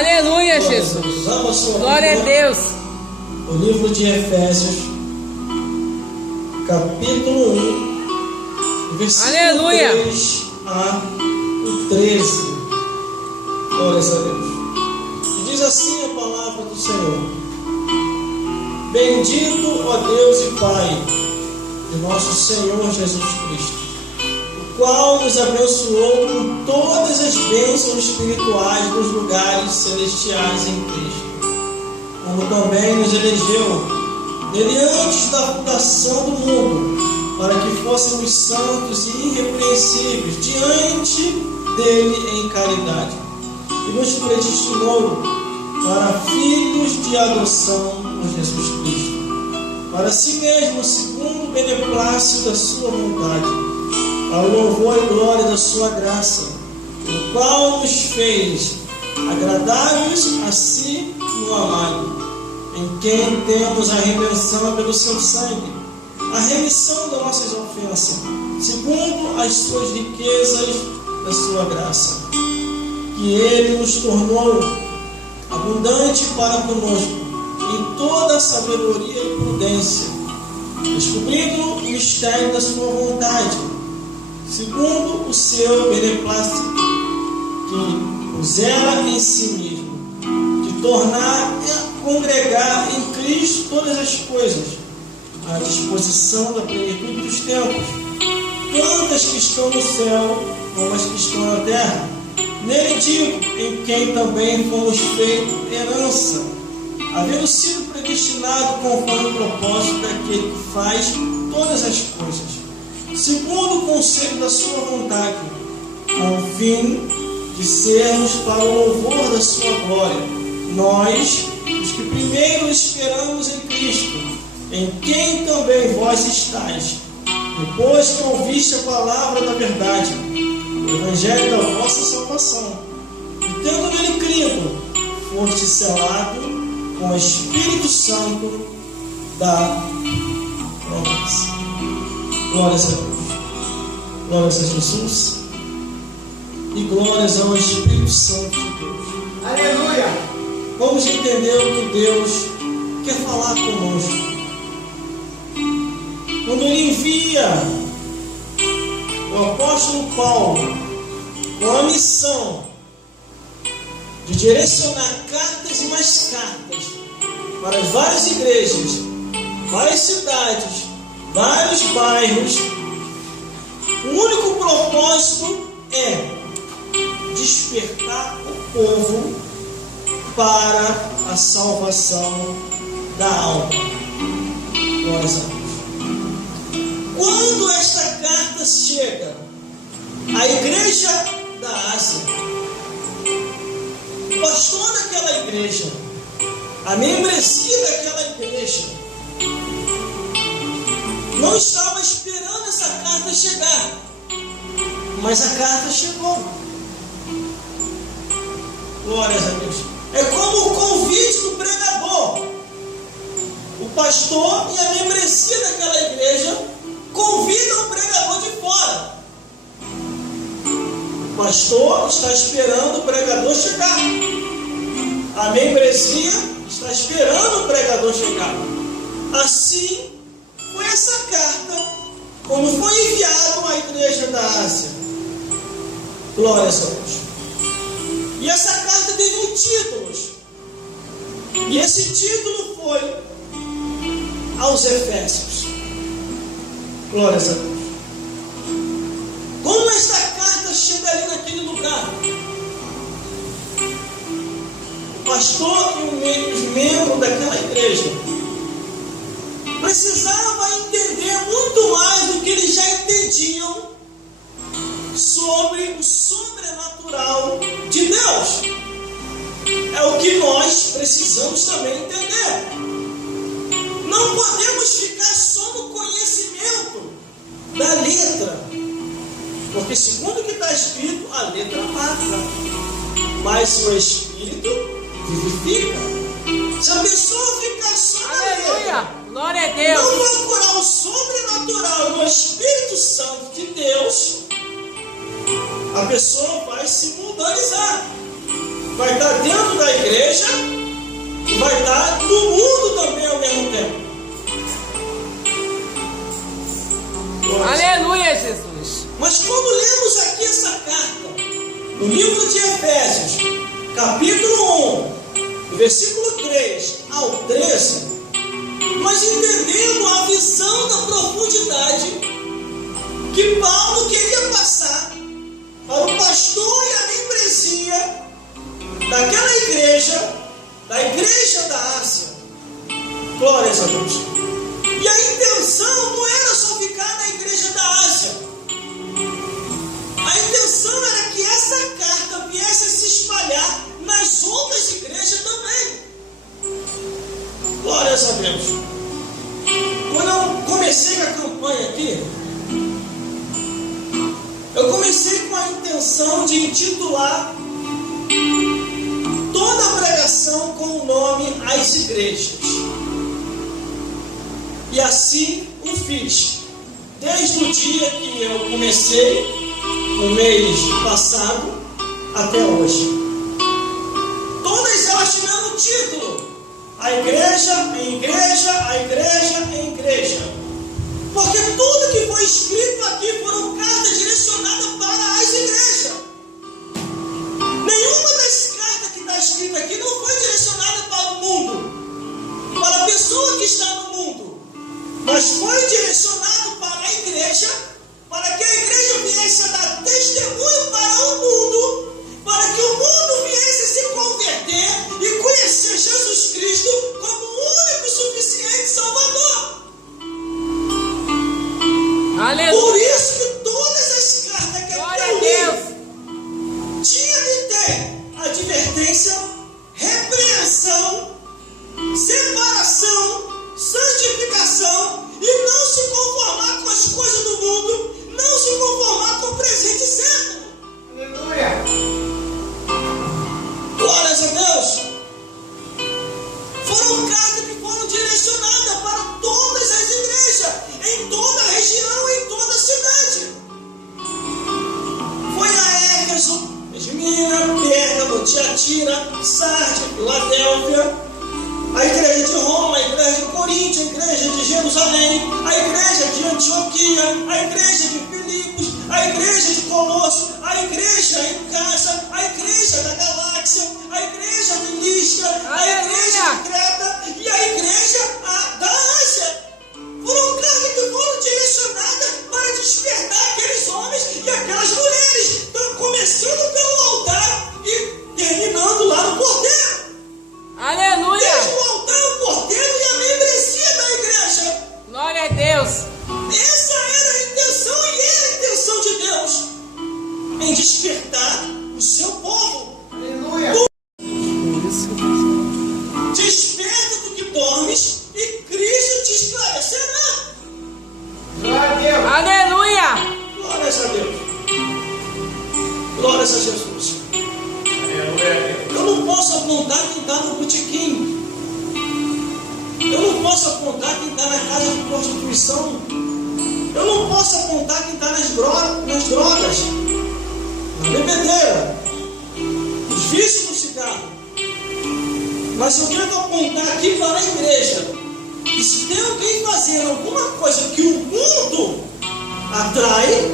Aleluia, Jesus. Glória a Deus. O livro de Efésios, capítulo 1, versículo Aleluia. 3 a 13. Glórias a Deus. E diz assim a palavra do Senhor: Bendito, ó Deus e Pai de nosso Senhor Jesus Cristo, o qual nos abençoou com todas as bênçãos espirituais nos lugares celestiais em Cristo, como também nos elegeu nele antes da fundação do mundo, para que fôssemos santos e irrepreensíveis diante dele em caridade, e nos predestinou para filhos de adoção por Jesus Cristo, para si mesmo, segundo o beneplácito da sua vontade, ao louvor e glória da sua graça, o qual nos fez agradáveis a si no amado, em quem temos a redenção pelo seu sangue, a remissão das nossas ofensas, segundo as suas riquezas da sua graça, que ele nos tornou abundante para conosco em toda a sabedoria e prudência, descobrindo o mistério da sua vontade, segundo o seu beneplácito, que pusera em si mesmo, de tornar a congregar em Cristo todas as coisas, à disposição da plenitude dos tempos, tanto as que estão no céu como as que estão na terra. Nele digo, em quem também fomos feitos herança, havendo sido predestinado conforme o propósito daquele que faz todas as coisas, segundo o conselho da sua vontade, com o fim de sermos para o louvor da sua glória, nós, os que primeiro esperamos em Cristo, em quem também vós estáis, depois que ouviste a palavra da verdade, o evangelho da vossa salvação, e tendo nele crido, foste selado com o Espírito Santo da promessa. Glórias a Deus. Glórias a Jesus. E glórias ao Espírito Santo de Deus. Aleluia. Vamos entender o que Deus quer falar conosco. Quando Ele envia o apóstolo Paulo com a missão de direcionar cartas e mais cartas para as várias igrejas, várias cidades, vários bairros, o único propósito é despertar o povo para a salvação da alma. Glórias a Deus. Quando esta carta chega à igreja da Ásia, o pastor daquela igreja, a membresia daquela igreja, não estava esperando essa carta chegar, mas a carta chegou. Glórias a Deus. É como o convite do pregador. O pastor e a membresia daquela igreja convidam o pregador de fora. O pastor está esperando o pregador chegar. A membresia está esperando o pregador chegar. Assim foi essa carta, como foi enviado à igreja da Ásia. Glórias a Deus. E essa carta teve um título. E esse título foi aos Efésios. Glórias a Deus. Como esta carta chega ali naquele lugar? O pastor e os membros daquela igreja precisavam entender muito mais do que eles já entendiam sobre o sobrenatural de Deus. É o que nós precisamos também entender. Não podemos ficar só no conhecimento da letra, porque segundo o que está escrito, a letra mata, mas o Espírito vivifica. Se a pessoa ficar só na letra, glória a Deus, não procurar o sobrenatural do Espírito Santo de Deus, a pessoa vai se mundanizar, vai estar dentro da da igreja e vai estar no mundo também ao mesmo tempo. Aleluia, Jesus. Mas quando lemos aqui essa carta, no livro de Efésios, capítulo 1, versículo 3 ao 13, nós entendemos a visão da profundidade que Paulo queria passar para o pastor e a membresia daquela igreja, da igreja da Ásia. Glórias a Deus. E a intenção não era só ficar na igreja da Ásia. A intenção era que essa carta viesse a se espalhar nas outras igrejas também. Glórias a Deus. Quando eu comecei a campanha aqui, eu comecei com a intenção de intitular toda a pregação com o nome As Igrejas. E assim o fiz. Desde o dia que eu comecei, no mês passado, até hoje. Todas elas tiveram um título: a igreja em igreja, a igreja em igreja. Porque tudo que foi escrito aqui foram cartas direcionadas para as igrejas. Nenhuma das cartas que está escrita aqui não foi direcionada para o mundo, para a pessoa que está no mundo, mas foi direcionado para a igreja, para que a igreja viesse a dar testemunho para o mundo, para que o mundo viesse a se converter e conhecer Jesus Cristo como o único e suficiente Salvador. Aleluia. Por isso que todas as cartas que eu li tinham de ter advertência, repreensão, separação, santificação, e não se conformar com as coisas do mundo, não se conformar com o presente século. Aleluia. Glórias a Deus. Foram cartas que foram direcionadas para todas as igrejas, em toda a região, em toda a cidade. Foi a Éfeso, Esmirna, Pérgamo, Tiatira, Sardes, Filadélfia, a igreja de Roma, a igreja de Coríntio, a igreja de Jerusalém, a igreja de Antioquia, a igreja de Filipos, a igreja de Colosso, a igreja em casa, a igreja da Galáxia, a igreja de Listra, a igreja de Creta e a igreja da Ásia. Foram cartas que foram direcionadas para despertar aqueles homens e aquelas mulheres, começando pelo altar e terminando lá no porteiro. Aleluia. Desde o altar, o porteiro e a membresia da igreja. Glória a Deus. Essa era a intenção e é a intenção de Deus em despertar o seu povo. Aleluia. Desperta do que dormes e Cristo te esclarecerá. Glória a Deus. Aleluia. Glórias a Deus. Glórias a Jesus. Eu não posso apontar quem está no botequim. Eu não posso apontar quem está na casa de prostituição. Eu não posso apontar quem está nas drogas, na bebedeira, nos vícios do cigarro. Mas eu quero apontar aqui para a igreja que se tem alguém fazendo alguma coisa que o mundo atrai,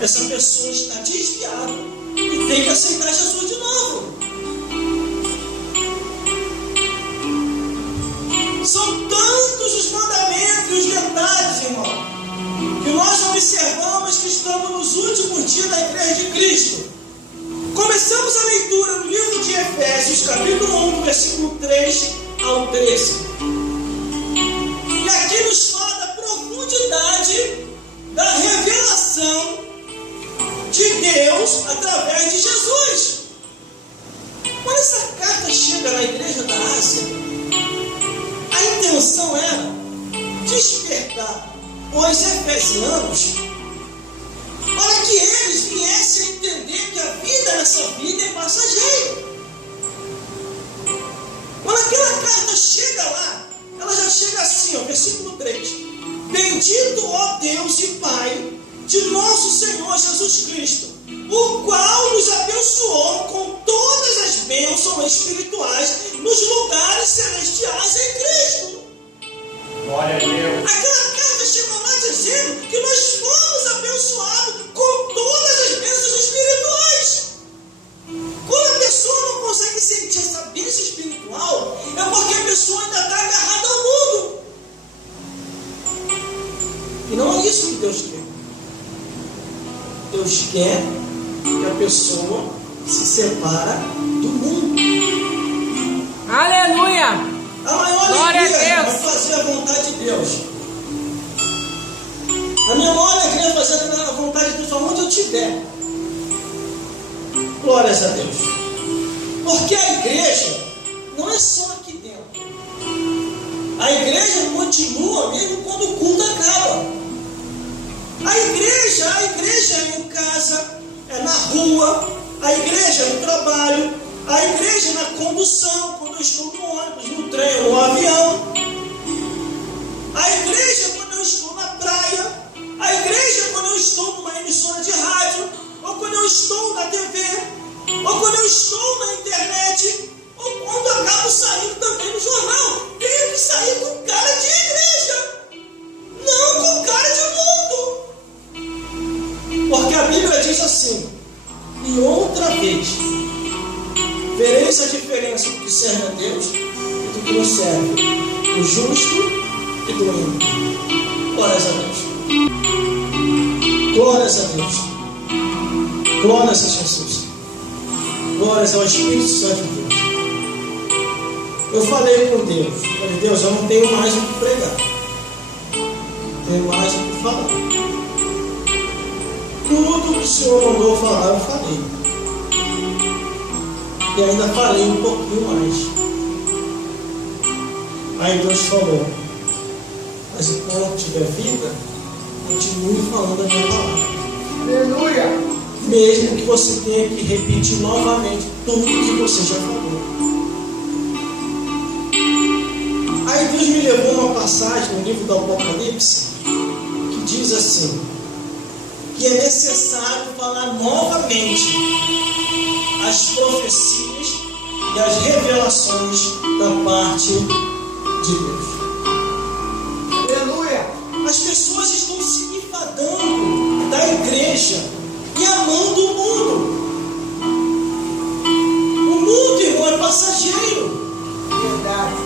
essa pessoa está desviada e tem que aceitar Jesus de novo. São tantos os mandamentos e os detalhes, irmão, que nós observamos que estamos nos últimos dias da igreja de Cristo. Começamos a leitura no livro de Efésios, capítulo 1, versículo 3 ao 13. E aqui nos fala da profundidade da revelação de Deus através de Jesus. Quando essa carta chega na igreja da Ásia, a intenção era despertar os efesianos para que eles viessem a entender que a vida nessa vida é passageira. Quando aquela carta chega lá, ela já chega assim, ó, versículo 3. Bendito, ó Deus e Pai de nosso Senhor Jesus Cristo, o qual nos abençoou com todas as bênçãos abençoamentos espirituais nos lugares celestiais em Cristo. Glória a Deus. Aquela carta chegou lá dizendo que nós fomos abençoados com todas as bênçãos espirituais. Quando a pessoa não consegue sentir essa bênção espiritual, é porque a pessoa ainda está agarrada ao mundo. E não é isso que Deus quer. Deus quer que a pessoa se separa do mundo. Aleluia. A maior Glória a alegria Deus. é fazer a vontade de Deus. A minha maior alegria é fazer a vontade de Deus onde eu estiver. Glórias a Deus. Porque a igreja não é só aqui dentro. A igreja continua mesmo quando o culto acaba. A igreja é em casa, é na rua, a igreja é no trabalho, a igreja é na condução, quando eu estou no ônibus, no trem ou no avião. A igreja é quando eu estou na praia. A igreja é quando eu estou numa emissora de rádio, ou quando eu estou na TV, ou quando eu estou na internet, ou quando eu acabo saindo também no jornal. Tenho que sair com cara de igreja, não com cara de mundo. Porque a Bíblia diz assim: e outra vez vereis a diferença do que serve a Deus e do que não serve, do justo e do ímpio. Glórias a Deus. Glórias a Deus. Glórias a Jesus. Glórias ao Espírito Santo de Deus. Eu falei com Deus. Falei: Deus, eu não tenho mais o que pregar. Não tenho mais o que falar. Tudo que o Senhor mandou falar, eu falei. E ainda falei um pouquinho mais. Aí Deus falou: mas enquanto tiver vida, continue falando a minha palavra. Aleluia. Mesmo que você tenha que repetir novamente tudo que você já falou. Aí Deus me levou a uma passagem no livro do Apocalipse que diz assim: que é necessário falar novamente as profecias e as revelações da parte de Deus. Aleluia. As pessoas estão se enfadando da igreja e amando o mundo. O mundo, irmão, é passageiro. Verdade.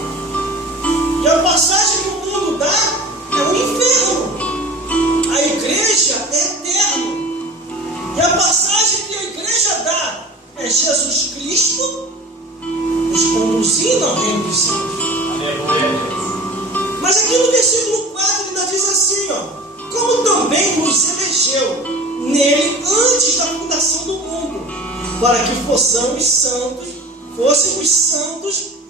E a passagem que o mundo dá é o inferno. A igreja é eterna. E a passagem que a igreja dá é Jesus Cristo nos conduzindo ao reino dos céus. Aleluia. Mas aqui no versículo 4 ainda diz assim, ó: como também nos elegeu nele antes da fundação do mundo, para que fôssemos santos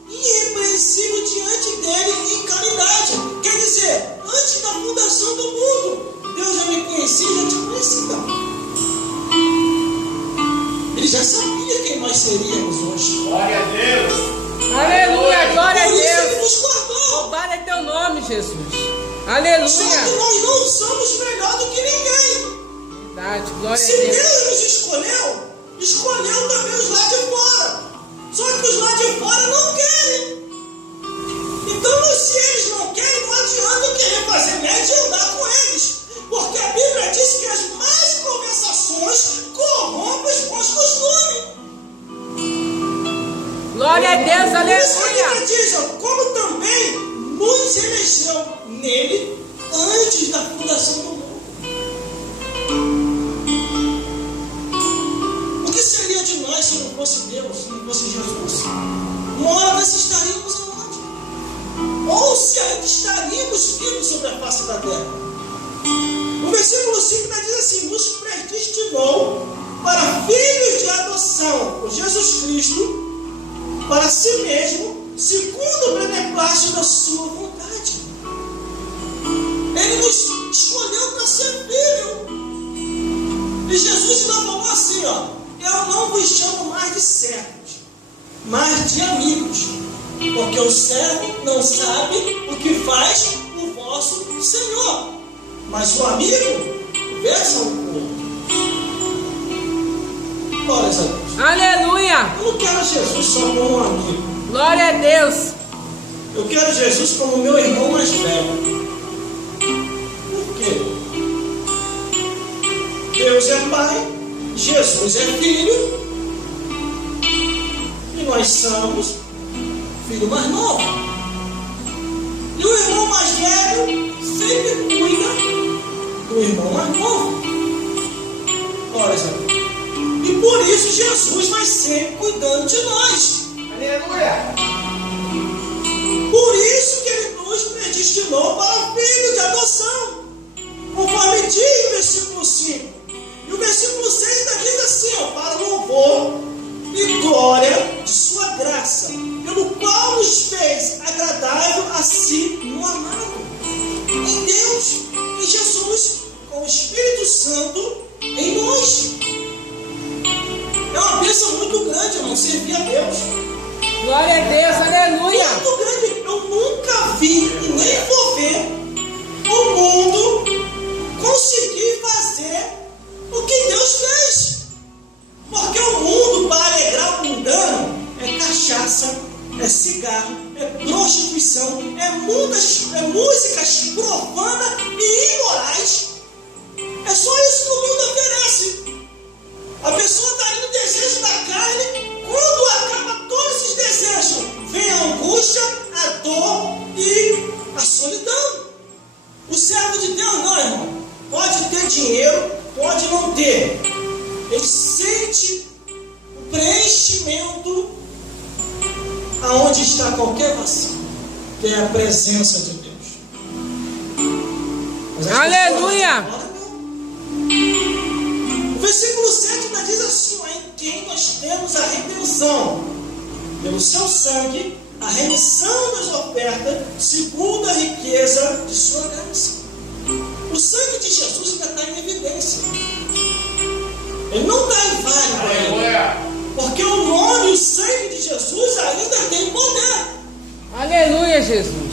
e irrepreensíveis diante dele em caridade. Quer dizer, antes da fundação do mundo, Deus já me conhecia, já te conhecia. Ele já sabia quem nós seríamos hoje. Glória a Deus. Aleluia. Glória a Por isso Deus. ele nos guardou. Louvado é teu nome, Jesus. Só que Aleluia. nós não somos melhor do que ninguém. Verdade. Glória Se a Deus. Deus nos escolheu também os lá de fora. Só que os lá de fora não querem. Então, se eles não querem, não adianta eu querer fazer média e andar com eles. Porque a Bíblia diz que as más conversações corrompem os bons costumes. Glória a Deus. Por isso que a Aleluia. Bíblia diz, ó, como também nos elegeu nele antes da fundação do mundo. O que seria de nós se não fosse Deus, se não fosse Jesus? Uma hora nós estaríamos aonde? Ou se ainda estaríamos vivos sobre a face da terra. O versículo 5 diz assim: nos predestinou para filhos de adoção por Jesus Cristo, para si mesmo, segundo o beneplácito da sua vontade. Ele nos escolheu para ser filho. E Jesus ainda falou assim, ó: eu não vos chamo mais de servos, mas de amigos, porque o servo não sabe o que faz o vosso Senhor, mas o amigo conversa um com o outro. Glórias a Deus. Aleluia. Eu não quero Jesus só como um amigo. Glória a Deus. Eu quero Jesus como meu irmão mais velho. Por quê? Deus é Pai, Jesus é Filho, e nós somos filho mais novo. E o irmão mais velho sempre cuida do irmão mais novo. Olha, Isabel. E por isso Jesus vai sempre cuidando de nós. Aleluia. Por isso que Ele nos predestinou para o filho de adoção. Conforme diz o versículo 5. E o versículo 6 ainda diz assim, ó, para louvor e glória de sua graça, pelo qual nos fez agradável a si no amado. Em Deus, em Jesus, com o Espírito Santo em nós. É uma bênção muito grande, irmão, servir a Deus. Glória a Deus. Aleluia. Muito grande. Eu nunca vi e nem vou ver o mundo conseguir fazer o que Deus fez. Porque o mundo, para alegrar o mundano, é cachaça, é cigarro, é prostituição, é músicas profanas e imorais. É só isso que o mundo oferece. A pessoa está ali no desejo da carne. Quando acaba todos esses desejos, vem a angústia, a dor e a solidão. O servo de Deus não, irmão. Pode ter dinheiro, pode não ter. Ele sente o preenchimento aonde está qualquer vazio, que é a presença de Deus. Mas as Aleluia. pessoas falam, o versículo 7 ainda diz assim, em quem nós temos a redenção, pelo seu sangue, a remissão das ofertas, segundo a riqueza de sua graça. O sangue de Jesus ainda está em evidência. Ele não está inválido ainda. Aleluia. Porque o nome e o sangue de Jesus ainda tem poder. Aleluia, Jesus.